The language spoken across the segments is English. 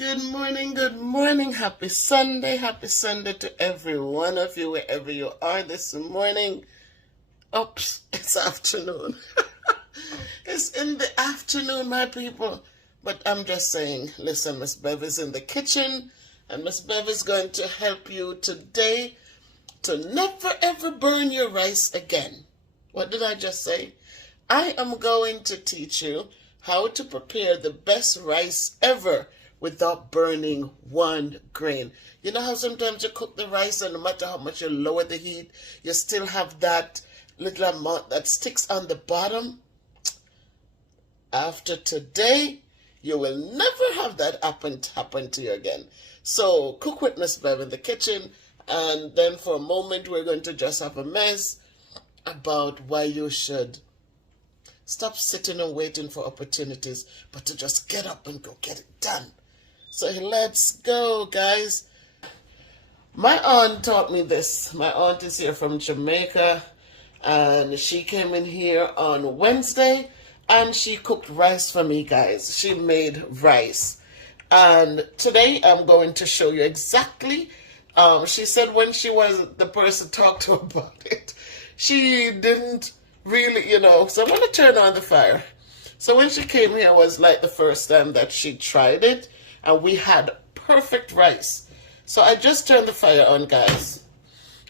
Good morning. Happy Sunday to every one of you, wherever you are this morning. Oops, it's afternoon. It's in the afternoon, my people. But I'm just saying, listen, Miss Bev is in the kitchen, and Miss Bev is going to help you today to never ever burn your rice again. What did I just say? I am going to teach you how to prepare the best rice ever without burning one grain. You know how sometimes you cook the rice and no matter how much you lower the heat, you still have that little amount that sticks on the bottom? After today, you will never have that happen to you again. So cook with Miss Bev in the kitchen, and then for a moment we're going to just have a mess about why you should stop sitting and waiting for opportunities, but to just get up and go get it done. So let's go, guys. My aunt taught me this. My aunt is here from Jamaica, and she came in here on Wednesday, and she cooked rice for me, guys. She made rice. And today I'm going to show you exactly. She said when she was the person talked to about it, she didn't really, so I'm going to turn on the fire. So when she came here, it was like the first time that she tried it, and we had perfect rice. So I just turned the fire on, guys.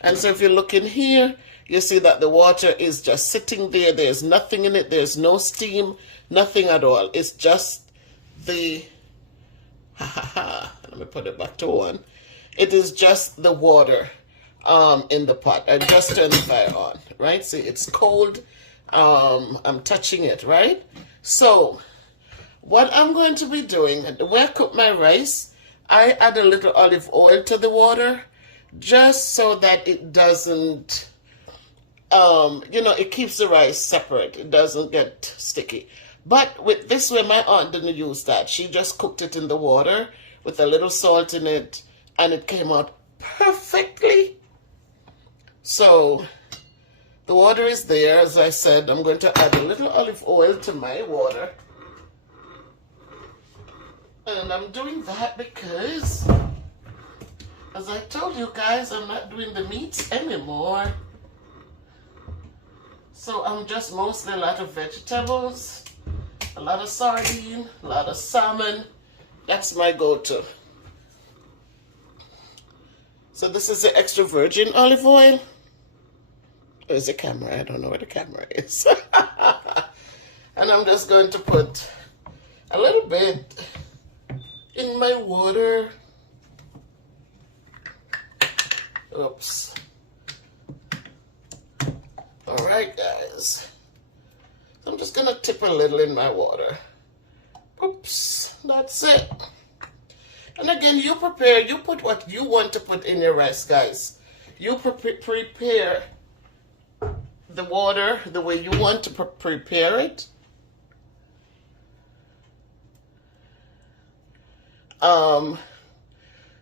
And so if you look in here, you see that the water is just sitting there. There's nothing in it. There's no steam, nothing at all. It's just the, let me put it back to one. It is just the water in the pot. I just turned the fire on, right? See, it's cold. I'm touching it, right? So what I'm going to be doing, the way I cook my rice, I add a little olive oil to the water just so that it doesn't, it keeps the rice separate. It doesn't get sticky. But with this way, my aunt didn't use that. She just cooked it in the water with a little salt in it, and it came out perfectly. So the water is there. As I said, I'm going to add a little olive oil to my water. And I'm doing that because, as I told you guys, I'm not doing the meats anymore. So I'm just mostly a lot of vegetables, a lot of sardine, a lot of salmon. That's my go-to. So this is the extra virgin olive oil. Where's the camera? I don't know where the camera is. And I'm just going to put a little bit in my water. Oops. All right, guys. I'm just gonna tip a little in my water. Oops, that's it. And again, you prepare, you put what you want to put in your rice, guys. You prepare the water the way you want to prepare it.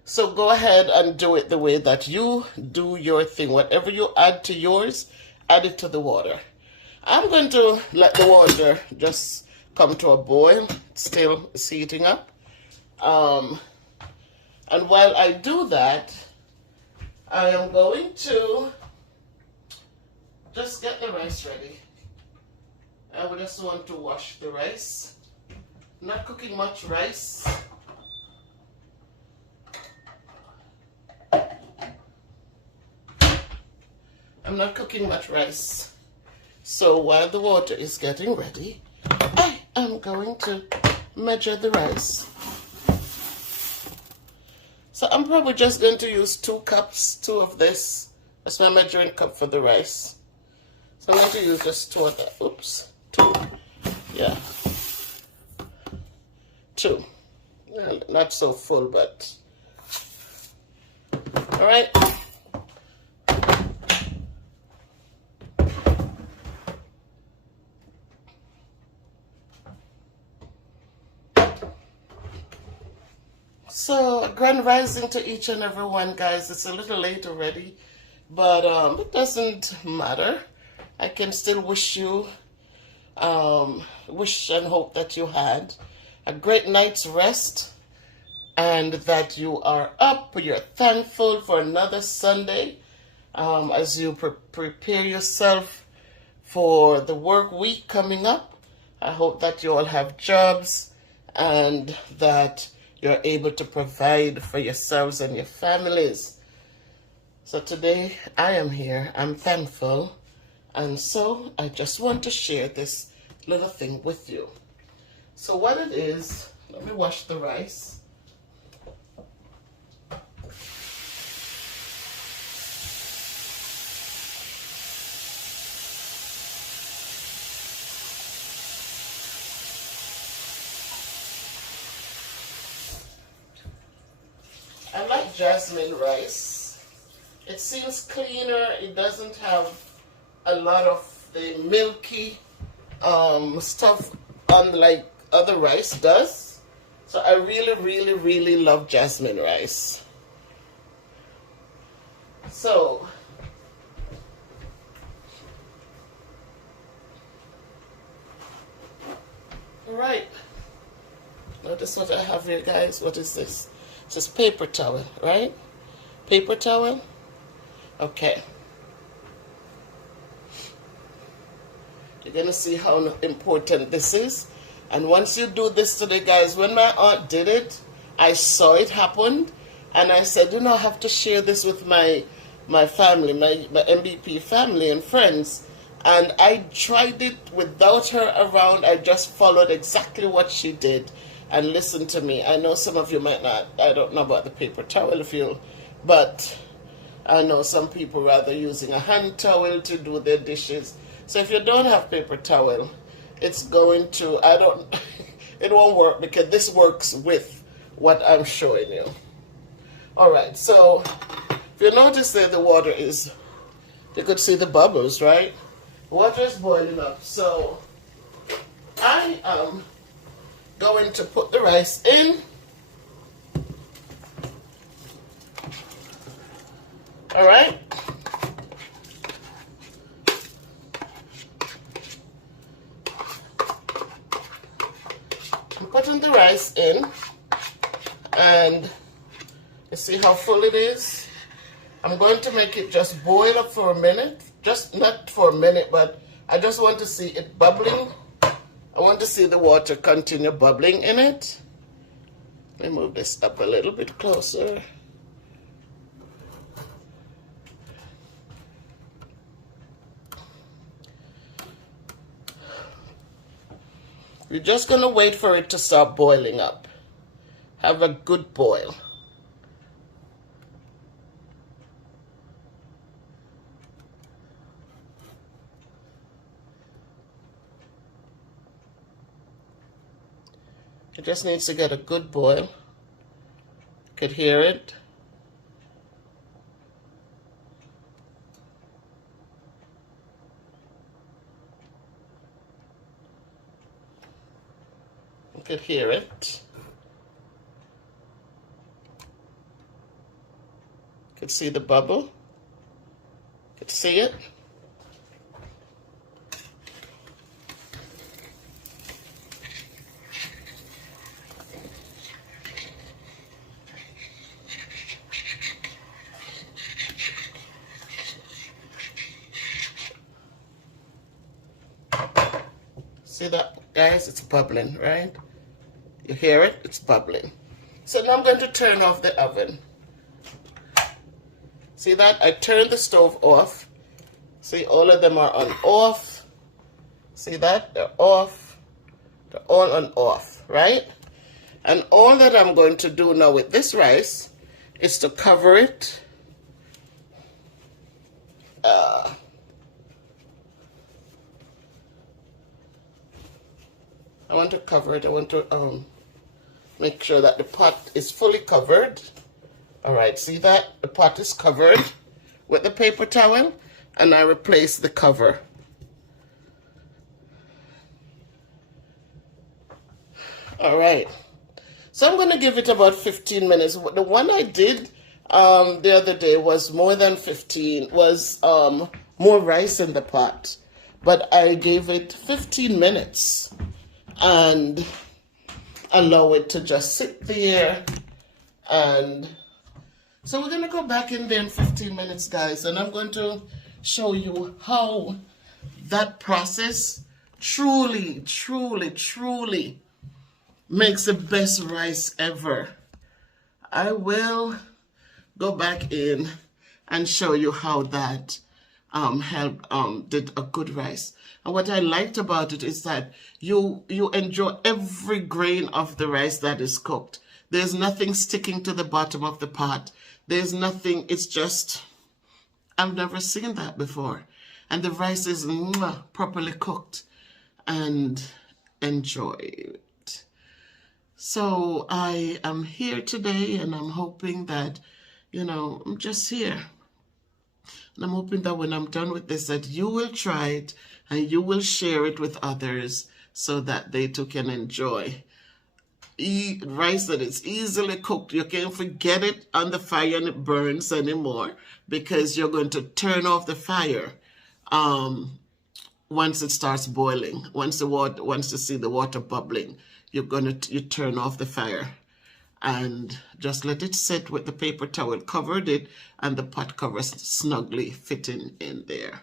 So go ahead and do it the way that you do your thing. Whatever you add to yours, add it to the water. I'm going to let the water just come to a boil. Still it's heating up. And while I do that, I am going to just get the rice ready. I would just want to wash the rice. Not cooking much rice. I'm not cooking much rice. So while the water is getting ready, I am going to measure the rice. So I'm probably just going to use 2 cups, 2 of this. That's my measuring cup for the rice. So I'm going to use just 2 of that. Oops, 2. Yeah. 2. Well, not so full, but. All right. So, grand rising to each and every one, guys. It's a little late already, but it doesn't matter. I can still wish you, wish and hope that you had a great night's rest and that you are up, you're thankful for another Sunday as you prepare yourself for the work week coming up. I hope that you all have jobs and that you're able to provide for yourselves and your families. So today I am here, I'm thankful, and so I just want to share this little thing with you. So what it is, let me wash the rice. I like jasmine rice. It seems cleaner. It doesn't have a lot of the milky stuff unlike other rice does. So I really love jasmine rice. So all right. Notice what I have here, guys. What is this? It's just paper towel, right? Paper towel? Okay. You're going to see how important this is. And once you do this today, guys, when my aunt did it, I saw it happen. And I said, you know, I have to share this with my family, my MBP family and friends. And I tried it without her around. I just followed exactly what she did. And listen to me. I know some of you might not. I don't know about the paper towel but I know some people rather using a hand towel to do their dishes. So if you don't have paper towel, it's going to, it won't work because this works with what I'm showing you. All right, so if you notice there the water is, you could see the bubbles, right? Water is boiling up. So I am going to put the rice in. All right. I'm putting the rice in, and you see how full it is? I'm going to make it just boil up for a minute. Just not for a minute, but I just want to see it bubbling. I want to see the water continue bubbling in it. Let me move this up a little bit closer. You're just going to wait for it to start boiling up. Have a good boil. It just needs to get a good boil. You could hear it. You could hear it. You could see the bubble. You could see it. See that, guys? It's bubbling, right? You hear it? It's bubbling. So now I'm going to turn off the oven. See that? I turned the stove off. See, all of them are on off. See that? They're off. They're all on off, right? And all that I'm going to do now with this rice is to cover it. I want to cover it. I want to make sure that the pot is fully covered. All right, see that? The pot is covered with the paper towel, and I replace the cover. All right. So I'm going to give it about 15 minutes. The one I did the other day was more than 15, was more rice in the pot. But I gave it 15 minutes and allow it to just sit there And so we're going to go back in there in 15 minutes, guys, and I'm going to show you how that process truly, truly, truly makes the best rice ever. I will go back in and show you how that did a good rice. And what I liked about it is that you enjoy every grain of the rice that is cooked. There's nothing sticking to the bottom of the pot. There's nothing, it's just, I've never seen that before. And the rice is properly cooked and enjoyed. So I am here today, and I'm hoping that, I'm just here. And I'm hoping that when I'm done with this, that you will try it and you will share it with others so that they too can enjoy. Eat rice that is easily cooked. You can't forget it on the fire and it burns anymore, because you're going to turn off the fire once it starts boiling. Once you see the water bubbling, you turn off the fire and just let it sit with the paper towel covered it and the pot cover snugly fitting in there.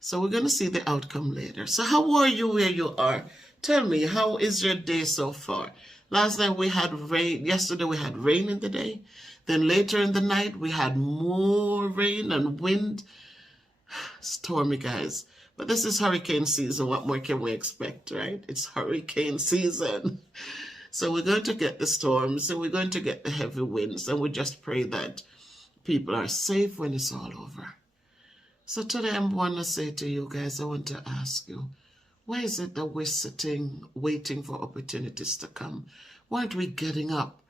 So we're going to see the outcome later. So how are you where you are? Tell me, how is your day so far? Last night we had rain. Yesterday we had rain in the day. Then later in the night we had more rain and wind. Stormy, guys. But this is hurricane season. What more can we expect, right? It's hurricane season. So we're going to get the storms and we're going to get the heavy winds. And we just pray that people are safe when it's all over. So today I want to say to you guys, I want to ask you, why is it that we're sitting, waiting for opportunities to come? Why aren't we getting up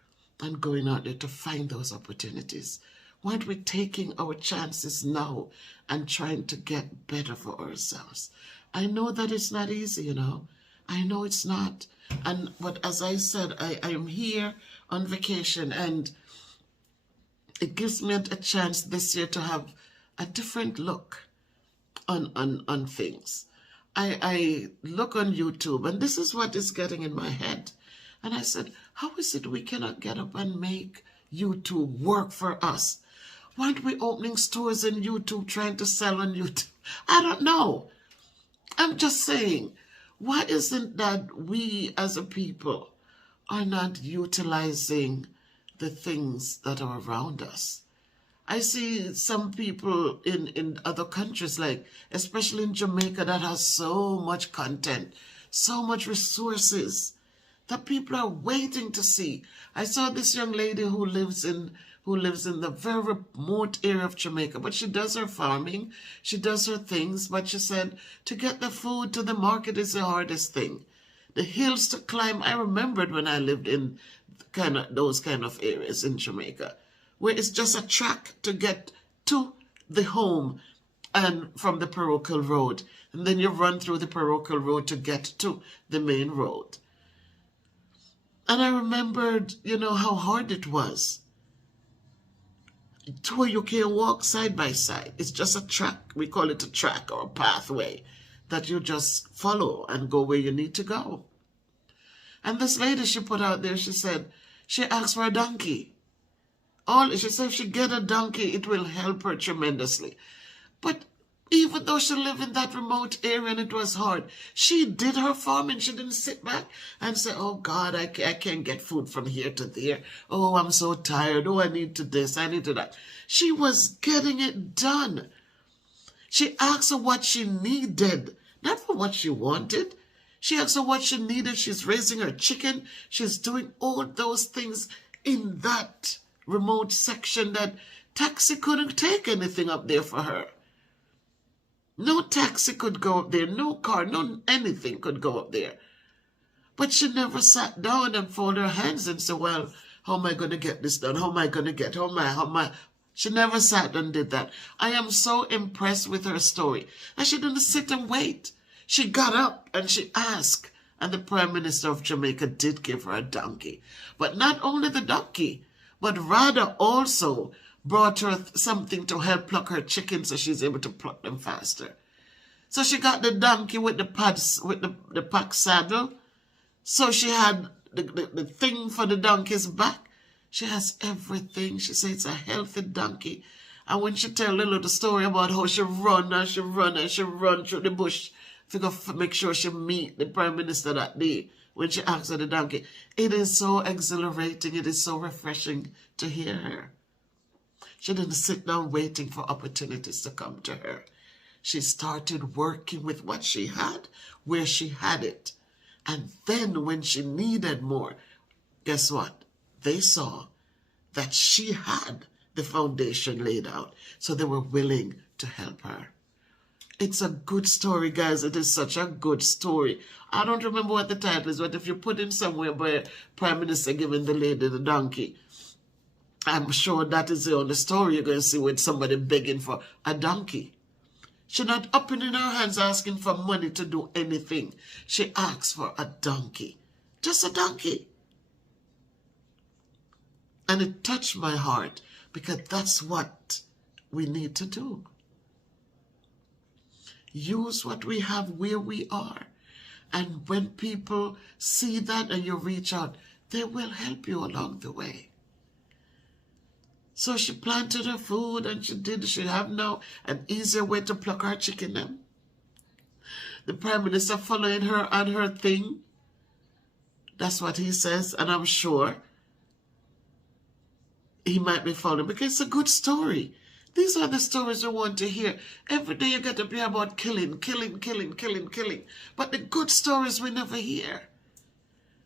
and going out there to find those opportunities? Why aren't we taking our chances now and trying to get better for ourselves? I know that it's not easy, I know it's not. But as I said, I am here on vacation, and it gives me a chance this year to have a different look on things. I look on YouTube, and this is what is getting in my head. And I said, how is it we cannot get up and make YouTube work for us? Why aren't we opening stores on YouTube, trying to sell on YouTube? I don't know. I'm just saying, why isn't that we as a people are not utilizing the things that are around us? I see some people in other countries, like especially in Jamaica, that has so much content, so much resources that people are waiting to see. I saw this young lady who lives in the very remote area of Jamaica, but she does her farming, she does her things, but she said to get the food to the market is the hardest thing. The hills to climb. I remembered when I lived in those kind of areas in Jamaica, where it's just a track to get to the home and from the parochial road. And then you run through the parochial road to get to the main road. And I remembered, how hard it was. To where you can walk side by side. It's just a track. We call it a track or a pathway that you just follow and go where you need to go. And this lady she put out there, she said, she asked for a donkey. She said if she get a donkey, it will help her tremendously. But even though she lived in that remote area and it was hard, she did her farming. She didn't sit back and say, oh God, I can't get food from here to there. Oh, I'm so tired. Oh, I need to this, I need to that. She was getting it done. She asked her what she needed, not for what she wanted. She asked her what she needed. She's raising her chicken. She's doing all those things in that remote section that taxi couldn't take anything up there for her. No taxi could go up there, no car, no anything could go up there. But she never sat down and folded her hands and said, well, how am I going to get this done? How am I going to get, how am I? She never sat and did that. I am so impressed with her story. And she didn't sit and wait. She got up and she asked. And the Prime Minister of Jamaica did give her a donkey. But not only the donkey, but rather also brought her something to help pluck her chickens so she's able to pluck them faster. So she got the donkey with the pads, with the pack saddle. So she had the thing for the donkey's back. She has everything. She says it's a healthy donkey. And when she tell the little story about how she run and she run and she run through the bush to go make sure she meet the Prime Minister that day, when she asks her the donkey, it is so exhilarating. It is so refreshing to hear her. She didn't sit down waiting for opportunities to come to her. She started working with what she had, where she had it. And then when she needed more, guess what? They saw that she had the foundation laid out. So they were willing to help her. It's a good story, guys. It is such a good story. I don't remember what the title is, but if you put in somewhere by Prime Minister giving the lady the donkey, I'm sure that is the only story you're going to see with somebody begging for a donkey. She's not opening her hands asking for money to do anything. She asks for a donkey. Just a donkey. And it touched my heart because that's what we need to do. Use what we have where we are. And when people see that and you reach out, they will help you along the way. So she planted her food and she have now an easier way to pluck her chicken them. The Prime Minister following her on her thing. That's what he says, and I'm sure he might be following because it's a good story. These are the stories we want to hear. Every day you get to be about killing. But the good stories we never hear.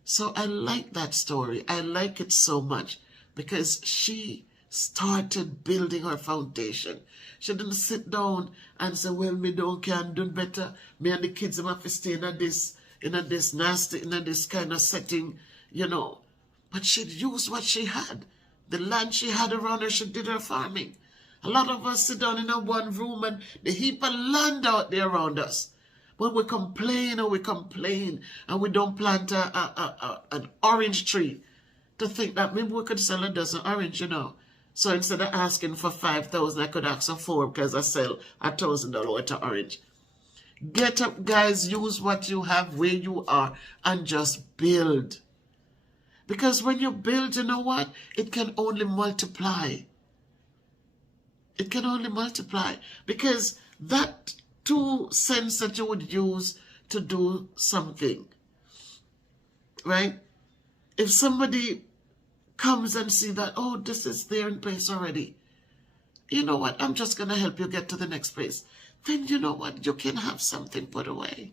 So I like that story. I like it so much because she started building her foundation. She didn't sit down and say, well, me don't can do better. Me and the kids have to stay in this nasty, in this kind of setting, you know. But she used what she had. The land she had around her, she did her farming. A lot of us sit down in a one room and the heap of land out there around us. But we complain and we don't plant an orange tree to think that maybe we could sell a dozen orange, you know. So instead of asking for 5,000, I could ask for 4 because I sell $1,000 worth of orange. Get up, guys. Use what you have where you are and just build. Because when you build, you know what? It can only multiply. It can only multiply. Because that 2 cents that you would use to do something, right? If somebody comes and see that, oh, this is there in place already. You know what? I'm just going to help you get to the next place. Then you know what? You can have something put away.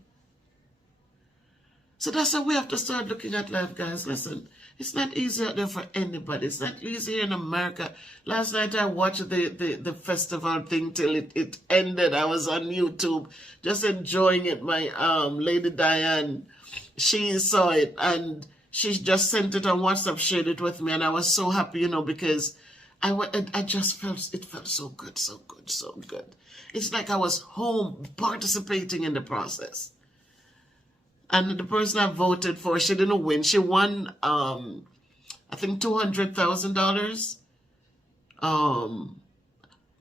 So that's how we have to start looking at life, guys. Listen, it's not easy out there for anybody. It's not easy here in America. Last night I watched the festival thing till it ended. I was on YouTube just enjoying it. My Lady Diane, she saw it and she just sent it on WhatsApp, shared it with me, and I was so happy, you know, because I just felt, it felt so good, so good, so good. It's like I was home participating in the process. And the person I voted for, she didn't win. She won, I think, $200,000.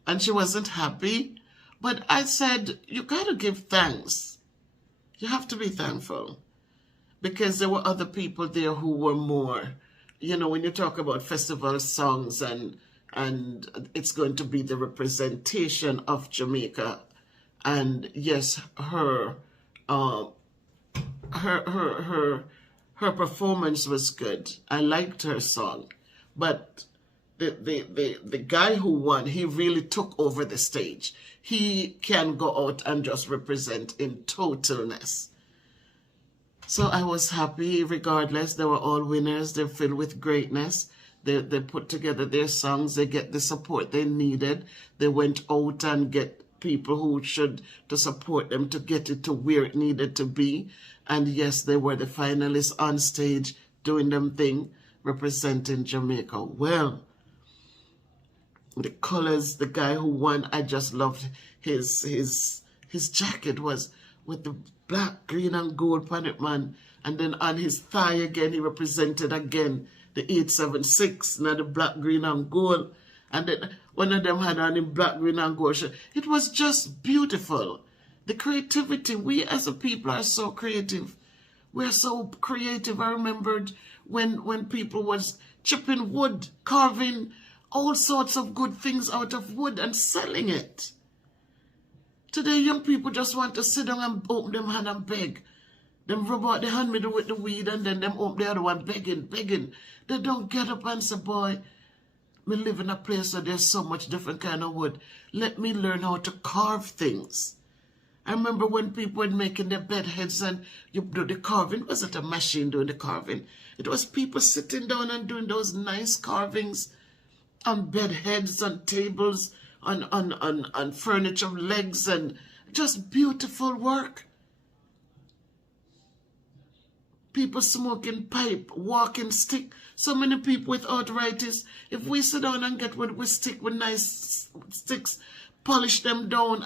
And she wasn't happy. But I said, you got to give thanks. You have to be thankful. Because there were other people there who were more, you know, when you talk about festival songs and it's going to be the representation of Jamaica. And yes, her performance was good. I liked her song. But the guy who won, he really took over the stage. He can go out and just represent in totalness. So I was happy regardless. They were all winners. They're filled with greatness. They put together their songs. They get the support they needed. They went out and get people who should to support them to get it to where it needed to be. And yes, they were the finalists on stage doing them thing, representing Jamaica. Well, the colors, the guy who won, I just loved his jacket was with the black, green, and gold on it, man. And then on his thigh again, he represented again the 876, now the black, green, and gold. And then one of them had on in black, green, and gold. It was just beautiful. The creativity, we as a people are so creative. We're so creative. I remembered when people was chipping wood, carving all sorts of good things out of wood and selling it. Today, young people just want to sit down and open them hand and beg. Them rub out the hand middle with the weed and then them open the other one begging. They don't get up and say, boy, me live in a place where there's so much different kind of wood. Let me learn how to carve things. I remember when people were making their bed heads and you do the carving. It wasn't a machine doing the carving. It was people sitting down and doing those nice carvings on bed heads, on tables, on furniture legs, and just beautiful work. People smoking pipe, walking stick. So many people with arthritis. If we sit down and get with stick with nice sticks, polish them down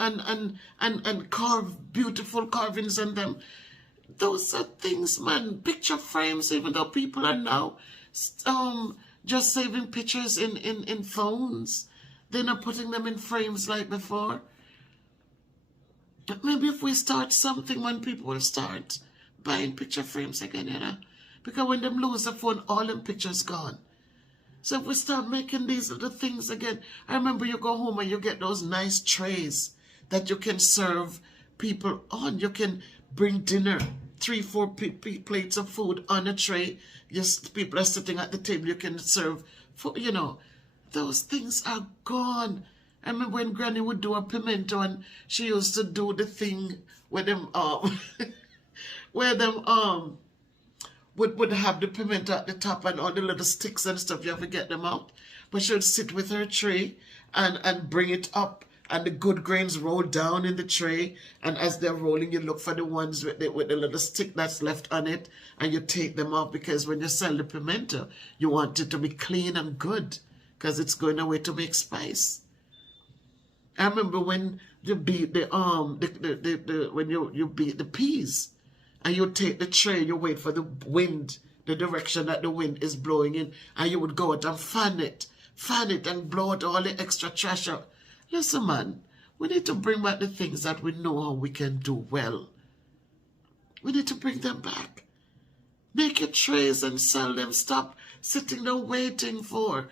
and carve beautiful carvings on them. Those are things, man. Picture frames, even though people are now just saving pictures in phones. They're not putting them in frames like before. But maybe if we start something, when people will start buying picture frames again, you know. Because when them lose the phone, all them pictures gone. So if we start making these little things again, I remember you go home and you get those nice trays that you can serve people on. You can bring dinner, 3-4 plates of food on a tray. Just people are sitting at the table, you can serve food, you know. Those things are gone. I remember when Granny would do a pimento and she used to do the thing where them where them would have the pimento at the top and all the little sticks and stuff. You have to get them out. But she would sit with her tray and bring it up, and the good grains roll down in the tray. And as they're rolling, you look for the ones with the little stick that's left on it, and you take them off, because when you sell the pimento, you want it to be clean and good, because it's going away to make spice. I remember when you beat when you beat the peas. And you take the tray, you wait for the wind, the direction that the wind is blowing in, and you would go out and fan it and blow out all the extra trash out. Listen, man, we need to bring back the things that we know how we can do well. We need to bring them back. Make your trays and sell them. Stop sitting there waiting for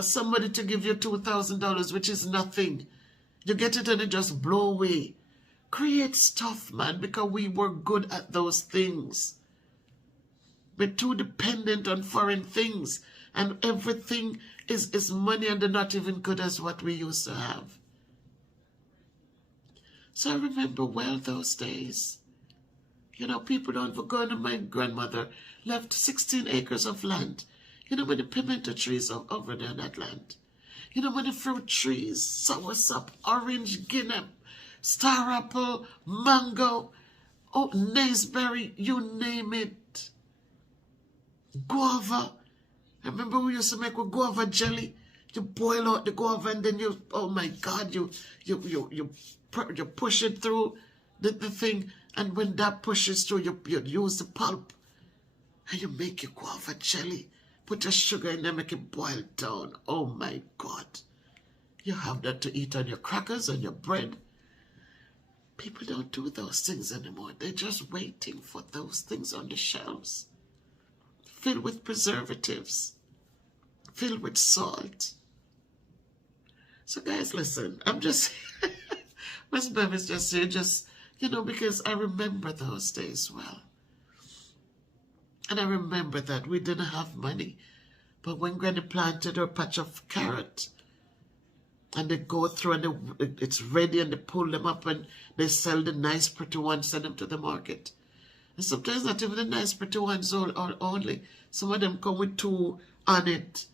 somebody to give you $2,000, which is nothing. You get it and it just blow away. Create stuff, man, because we were good at those things. We're too dependent on foreign things, and everything is money, and they're not even good as what we used to have. So I remember well those days. You know, people don't forget. My grandmother left 16 acres of land. You know, when the pimento trees are over there in that land. You know, when the fruit trees, soursop, orange, guinea, star apple, mango, oh, naseberry, you name it. Guava. I remember we used to make with guava jelly. You boil out the guava and then you, oh my God, you push it through the thing, and when that pushes through, you use the pulp and you make your guava jelly. Put your sugar in there, make it boil down. Oh my God. You have that to eat on your crackers and your bread. People don't do those things anymore. They're just waiting for those things on the shelves. Filled with preservatives. Filled with salt. So guys, listen. I'm just... Miss Bev is just here, you know, because I remember those days well. And I remember that we didn't have money. But when Granny planted her patch of carrot, and they go through and it's ready, and they pull them up and they sell the nice pretty ones, send them to the market. And sometimes not even the nice pretty ones only. Some of them come with 2 on it.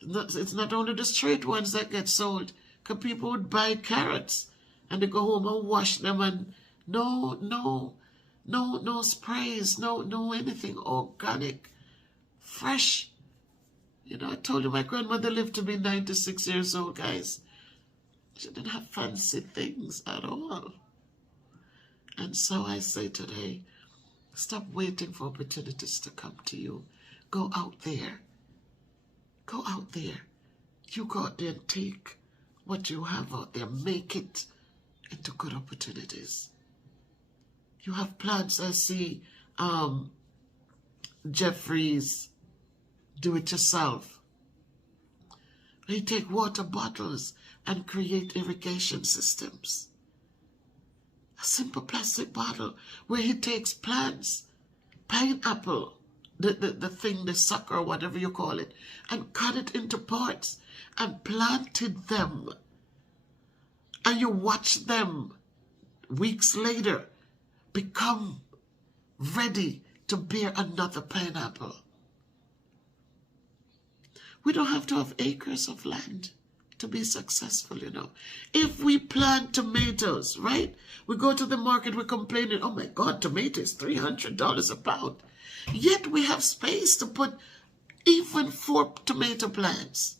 It's not only the straight ones that get sold. Because people would buy carrots and they go home and wash them, and no sprays, no anything. Organic, fresh. You know, I told you my grandmother lived to be 96 years old, guys. She didn't have fancy things at all. And so I say today, stop waiting for opportunities to come to you. Go out there. Go out there. You go out there and take what you have out there. Make it into good opportunities. You have plans. I see Jeffries do it yourself. He take water bottles and create irrigation systems. A simple plastic bottle where he takes plants, pineapple, the thing, the sucker, whatever you call it, and cut it into parts and planted them. And you watch them weeks later become ready to bear another pineapple. We don't have to have acres of land to be successful, you know. If we plant tomatoes, right? We go to the market, we're complaining, oh my God, tomatoes, $300 a pound. Yet we have space to put even 4 tomato plants.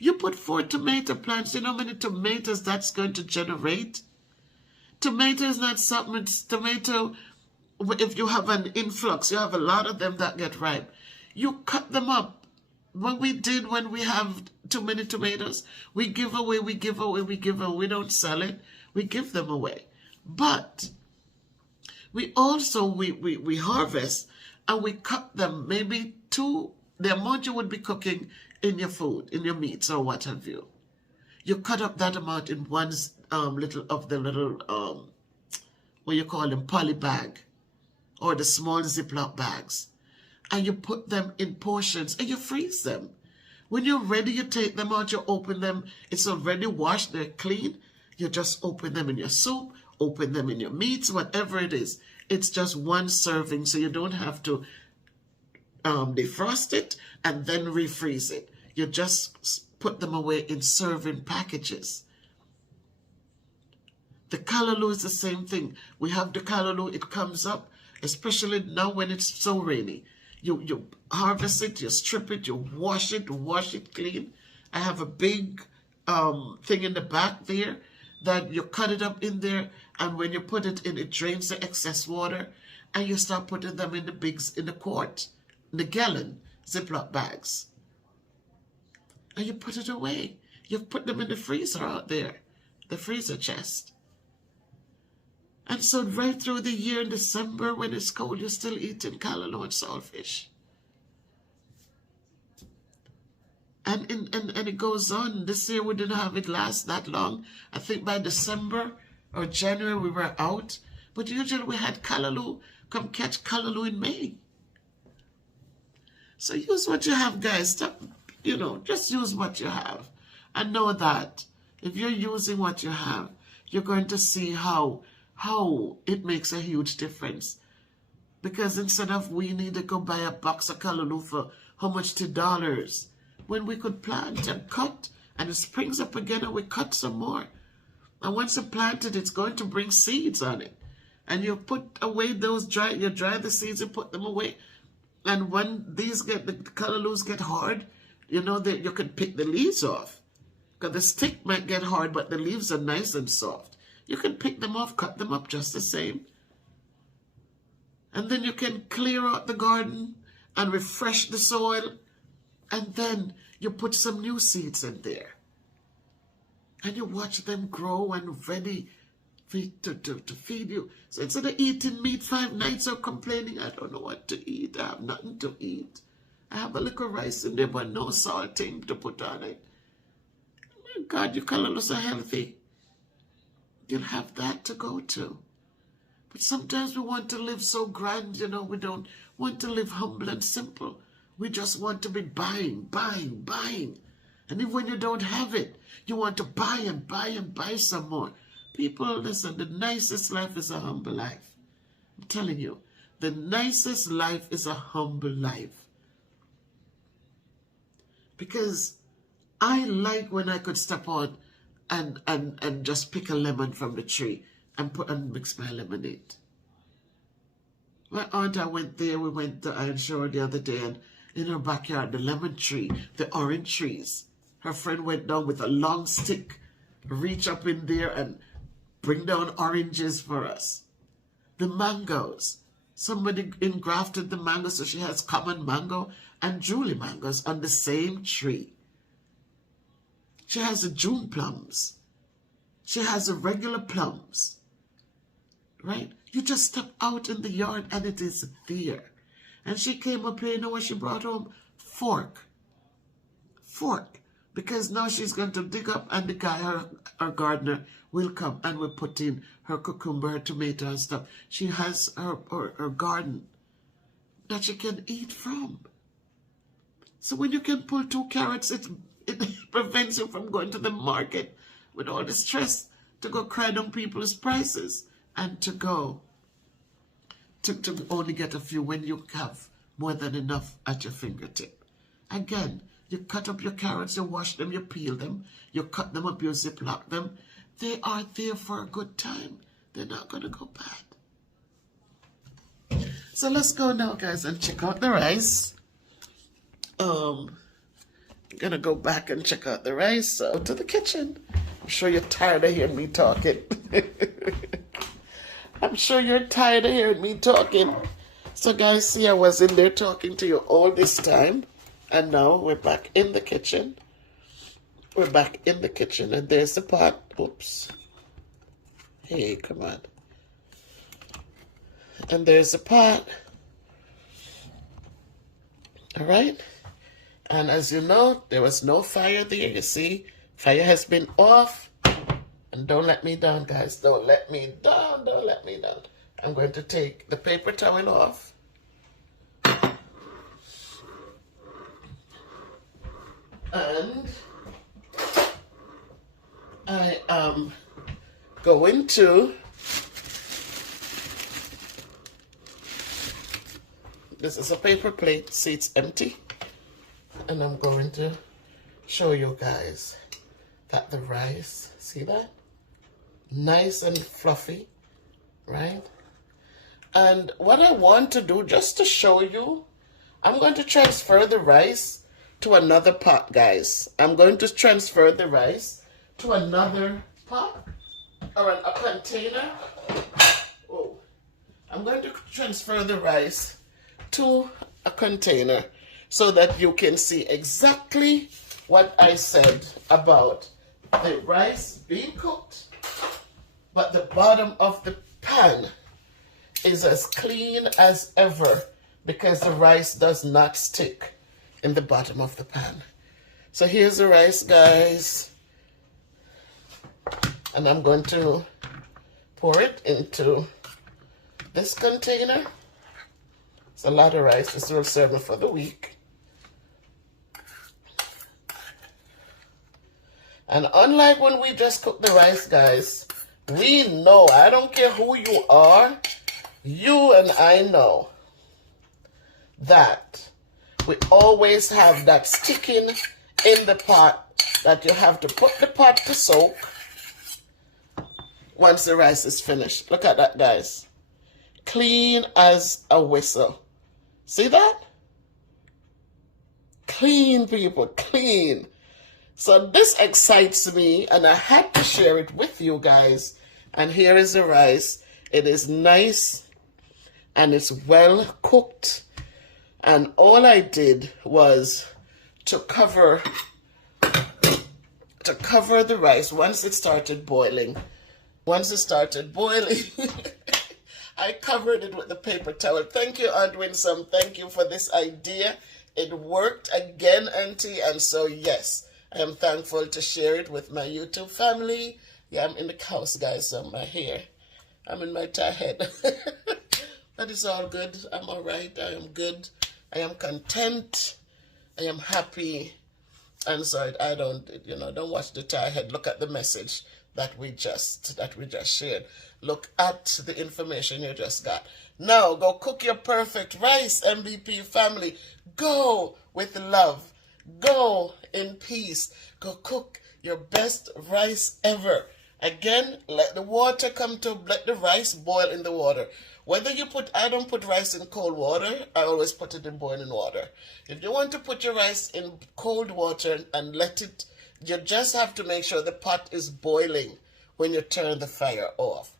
You put 4 tomato plants, you know how many tomatoes that's going to generate? Tomato is not something, tomato, if you have an influx, you have a lot of them that get ripe. You cut them up. What we did when we have too many tomatoes, we give away, we don't sell it, we give them away. But we also, we harvest and we cut them maybe to the amount you would be cooking in your food, in your meats or what have you. You cut up that amount in one little, what you call them, poly bag or the small Ziploc bags. And you put them in portions and you freeze them. When you're ready, you take them out, you open them. It's already washed, they're clean. You just open them in your soup, open them in your meats, whatever it is. It's just one serving, so you don't have to defrost it and then refreeze it. You just put them away in serving packages. The callaloo is the same thing. We have the callaloo, it comes up, especially now when it's so rainy. You harvest it, you strip it, you wash it clean. I have a big thing in the back there that you cut it up in there, and when you put it in, it drains the excess water, and you start putting them in the quart, the gallon Ziploc bags. And you put it away. You put them in the freezer out there, the freezer chest. And so right through the year in December when it's cold, you're still eating callaloo and saltfish. And it goes on. This year we didn't have it last that long. I think by December or January we were out. But usually we had callaloo, come catch callaloo in May. So use what you have, guys. Stop, just use what you have. And know that if you're using what you have, you're going to see how it makes a huge difference. Because instead of we need to go buy a box of callaloo for how much, $2, when we could plant and cut and it springs up again and we cut some more. And once you planted, it's going to bring seeds on it. And you put away those you dry the seeds and put them away. And when the callaloos get hard, that you can pick the leaves off. Because the stick might get hard, but the leaves are nice and soft. You can pick them off, cut them up just the same. And then you can clear out the garden and refresh the soil. And then you put some new seeds in there. And you watch them grow and ready to feed you. So instead of eating meat 5 nights or complaining, I don't know what to eat, I have nothing to eat. I have a little rice in there, but no salting to put on it. Oh my God, your callaloo are healthy. You'll have that to go to. But sometimes we want to live so grand, we don't want to live humble and simple. We just want to be buying. And even when you don't have it, you want to buy and buy some more. People, listen, the nicest life is a humble life. I'm telling you, the nicest life is a humble life. Because I like when I could step out and just pick a lemon from the tree and mix my lemonade. My aunt, we went to Iron Shore the other day, and in her backyard, the lemon tree, the orange trees, her friend went down with a long stick, reach up in there and bring down oranges for us. The mangoes, somebody engrafted the mango, so she has common mango and Julie mangoes on the same tree. She has the June plums. She has the regular plums. Right? You just step out in the yard and it is there. And she came up here, what she brought home? fork. Fork. Because now she's going to dig up, and the guy, her gardener, will come and will put in her cucumber, her tomato and stuff. She has her garden that she can eat from. So when you can pull 2 carrots, it prevents you from going to the market with all the stress to go cry down people's prices and to go to only get a few when you have more than enough at your fingertip. Again, you cut up your carrots, you wash them, you peel them, you cut them up, you ziplock them. They are there for a good time. They're not going to go bad. So let's go now, guys, and check out the rice. I'm going to go back and check out the rice. So to the kitchen. I'm sure you're tired of hearing me talking. I'm sure you're tired of hearing me talking. So guys, see, I was in there talking to you all this time. And now we're back in the kitchen. We're back in the kitchen. And there's the pot. Oops. Hey, come on. And there's the pot. All right. And as you know, there was no fire there. You see, fire has been off. And don't let me down, guys. Don't let me down. Don't let me down. I'm going to take the paper towel off. And I am going to, this is a paper plate, see it's empty. And I'm going to show you guys that the rice, see that? Nice and fluffy, right? And what I want to do, just to show you, I'm going to transfer the rice to another pot, guys. I'm going to transfer the rice to another pot or a container. Oh, I'm going to transfer the rice to a container so that you can see exactly what I said about the rice being cooked, but the bottom of the pan is as clean as ever because the rice does not stick in the bottom of the pan. So here's the rice, guys. And I'm going to pour it into this container. It's a lot of rice. This will serve me for the week. And unlike when we just cook the rice, guys, we know, I don't care who you are, you and I know that we always have that sticking in the pot that you have to put the pot to soak once the rice is finished. Look at that, guys. Clean as a whistle. See that? Clean, people, clean. So this excites me, and I had to share it with you guys. And here is the rice. It is nice, and it's well cooked. And all I did was to cover the rice once it started boiling. Once it started boiling, I covered it with the paper towel. Thank you, Aunt Winsome. Thank you for this idea. It worked again, Auntie. And so, yes, I am thankful to share it with my YouTube family. Yeah, I'm in the house, guys, so my hair. I'm in my tie head. But it's all good. I'm all right. I am good. I am content. I am happy. And so I don't watch the tie head. Look at the message that we just shared. Look at the information you just got. Now go cook your perfect rice, MVP family. Go with love. Go in peace. Go cook your best rice ever. Again, let the rice boil in the water. Whether you I don't put rice in cold water, I always put it in boiling water. If you want to put your rice in cold water and let it, you just have to make sure the pot is boiling when you turn the fire off.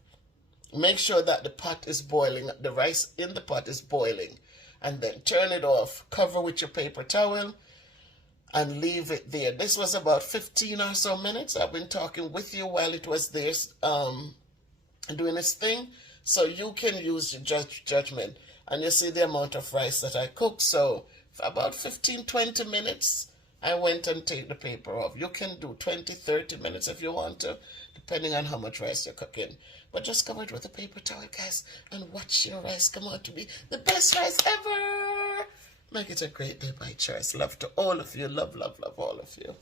Make sure that the pot is boiling, the rice in the pot is boiling, and then turn it off. Cover with your paper towel and leave it there. This was about 15 or so minutes. I've been talking with you while it was there doing its thing. So you can use your judgment. And you see the amount of rice that I cooked. So about 15, 20 minutes, I went and take the paper off. You can do 20, 30 minutes if you want to, depending on how much rice you're cooking. But just cover it with a paper towel, guys, and watch your rice come out to be the best rice ever. Make it a great day by choice. Love to all of you. Love, love, love all of you.